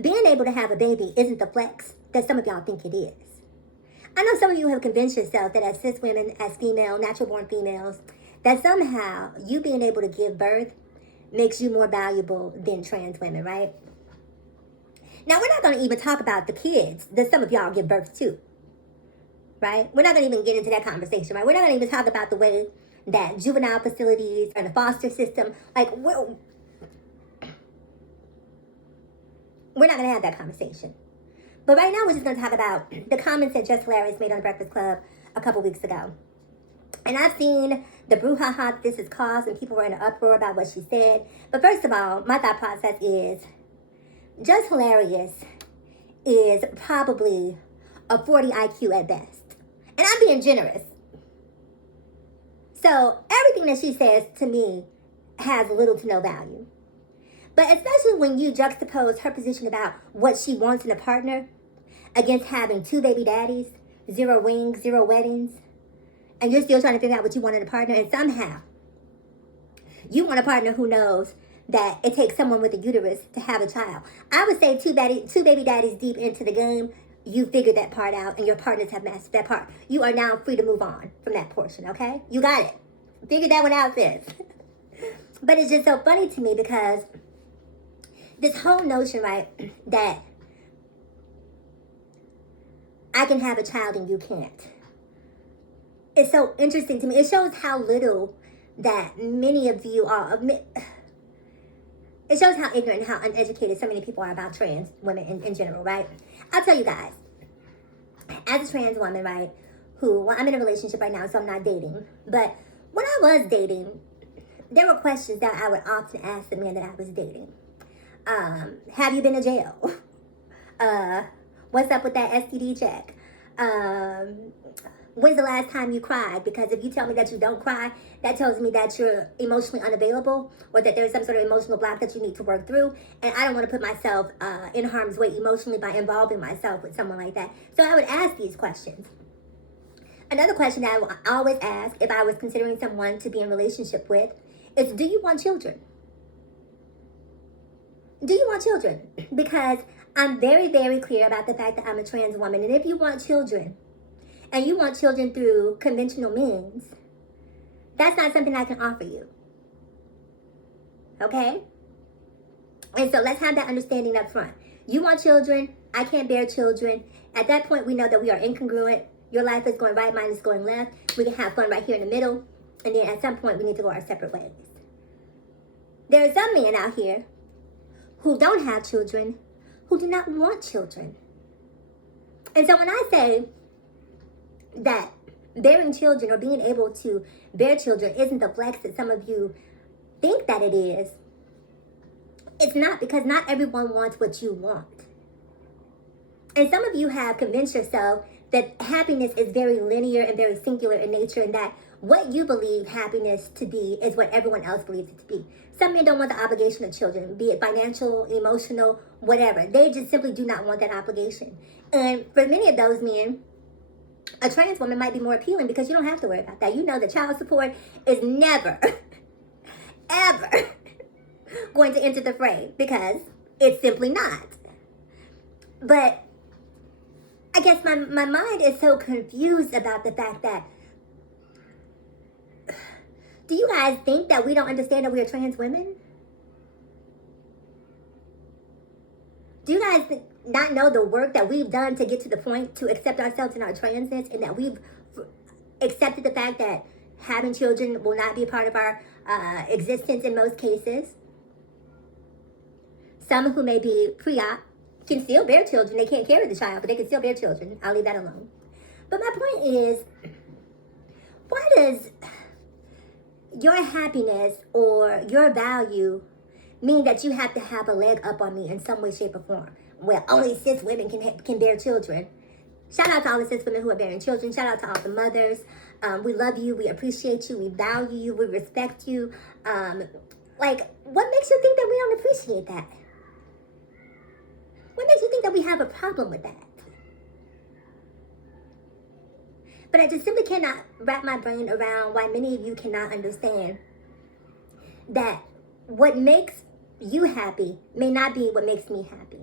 being able to have a baby isn't the flex that some of y'all think it is. I know some of you have convinced yourself that as cis women, as female, natural born females, that somehow you being able to give birth makes you more valuable than trans women, right? Now, we're not going to even talk about the kids that some of y'all give birth to, right? We're not going to even get into that conversation, right? We're not going to even talk about the way that juvenile facilities and the foster system, like, we're not going to have that conversation. But right now, we're just going to talk about the comments that Jess made on the Breakfast Club a couple weeks ago. And I've seen the brouhaha that this has caused, and people were in an uproar about what she said. But first of all, my thought process is, Just Hilarious is probably a 40 IQ at best. And I'm being generous. So everything that she says to me has little to no value. But especially when you juxtapose her position about what she wants in a partner against having 2 baby daddies, 0 rings, 0 weddings, and you're still trying to figure out what you want in a partner, and somehow you want a partner who knows that it takes someone with a uterus to have a child. I would say two baby daddies deep into the game, you figured that part out, and your partners have mastered that part. You are now free to move on from that portion, okay? You got it. Figure that one out, sis. But it's just so funny to me because this whole notion, right, that I can have a child and you can't. It's so interesting to me. It shows how little that many of you are. It shows how ignorant and how uneducated so many people are about trans women in general, right? I'll tell you guys, as a trans woman, right, well, I'm in a relationship right now, so I'm not dating. But when I was dating, there were questions that I would often ask the men that I was dating. Have you been to jail? What's up with that STD check? When's the last time you cried? Because if you tell me that you don't cry, that tells me that you're emotionally unavailable or that there's some sort of emotional block that you need to work through. And I don't want to put myself in harm's way emotionally by involving myself with someone like that. So I would ask these questions. Another question that I will always ask if I was considering someone to be in a relationship with is, do you want children? Do you want children? Because I'm very, very clear about the fact that I'm a trans woman. And if you want children, and you want children through conventional means, that's not something I can offer you. Okay? And so let's have that understanding up front. You want children, I can't bear children. At that point, we know that we are incongruent. Your life is going right, mine is going left. We can have fun right here in the middle. And then at some point, we need to go our separate ways. There are some men out here who don't have children, who do not want children. And so when I say that bearing children or being able to bear children isn't the flex that some of you think that it is, it's not, because not everyone wants what you want. And some of you have convinced yourself that happiness is very linear and very singular in nature, and that what you believe happiness to be is what everyone else believes it to be. Some men don't want the obligation of children, be it financial, emotional, whatever. They just simply do not want that obligation. And for many of those men, a trans woman might be more appealing because you don't have to worry about that. You know that child support is never, ever going to enter the fray because it's simply not. But I guess my mind is so confused about the fact that, do you guys think that we don't understand that we are trans women? Do you guys not know the work that we've done to get to the point to accept ourselves in our transness, and that we've accepted the fact that having children will not be a part of our existence in most cases? Some who may be pre-op can still bear children. They can't carry the child, but they can still bear children. I'll leave that alone. But my point is, why does your happiness or your value mean that you have to have a leg up on me in some way, shape, or form? Well, only cis women can bear children. Shout out to all the cis women who are bearing children. Shout out to all the mothers. We love you. We appreciate you. We value you. We respect you. Like, what makes you think that we don't appreciate that? What makes you think that we have a problem with that? But I just simply cannot wrap my brain around why many of you cannot understand that what makes you happy may not be what makes me happy.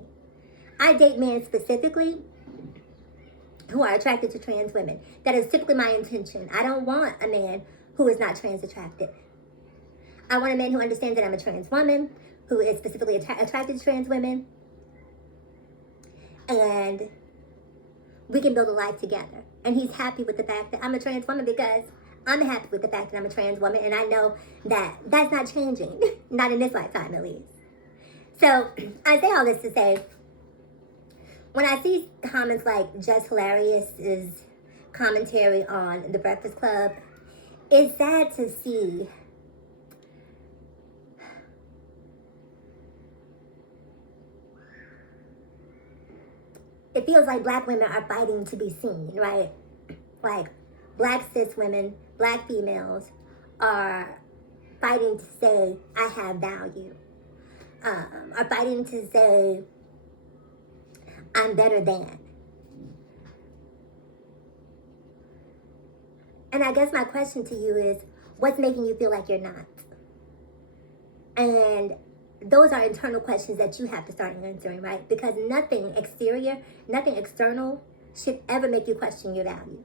I date men specifically who are attracted to trans women. That is typically my intention. I don't want a man who is not trans attracted. I want a man who understands that I'm a trans woman, who is specifically attracted to trans women, and we can build a life together. And he's happy with the fact that I'm a trans woman because I'm happy with the fact that I'm a trans woman, and I know that that's not changing, not in this lifetime at least. So I say all this to say, when I see comments like Jess Hilarious's commentary on The Breakfast Club, it's sad to see it feels like black women are fighting to be seen, right? Like black cis women, black females are fighting to say, I have value. Are fighting to say, I'm better than. And I guess my question to you is, what's making you feel like you're not? And those are internal questions that you have to start answering, right? Because nothing exterior, nothing external should ever make you question your value.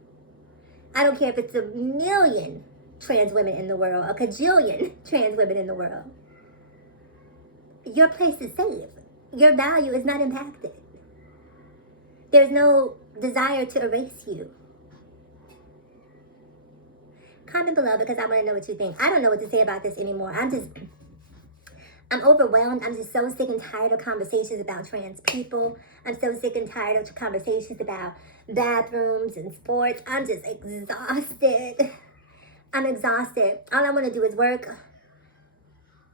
I don't care if it's 1,000,000 trans women in the world, a cajillion trans women in the world. Your place is safe. Your value is not impacted. There's no desire to erase you. Comment below because I want to know what you think. I don't know what to say about this anymore. I'm overwhelmed. I'm just so sick and tired of conversations about trans people. I'm so sick and tired of conversations about bathrooms and sports. I'm just exhausted. I'm exhausted. All I want to do is work,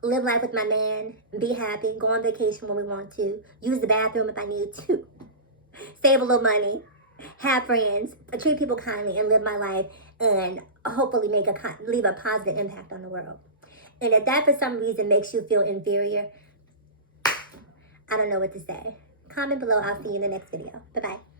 live life with my man, be happy, go on vacation when we want to, use the bathroom if I need to, save a little money, have friends, treat people kindly, and live my life, and hopefully leave a positive impact on the world. And if that for some reason makes you feel inferior, I don't know what to say. Comment below. I'll see you in the next video. Bye-bye.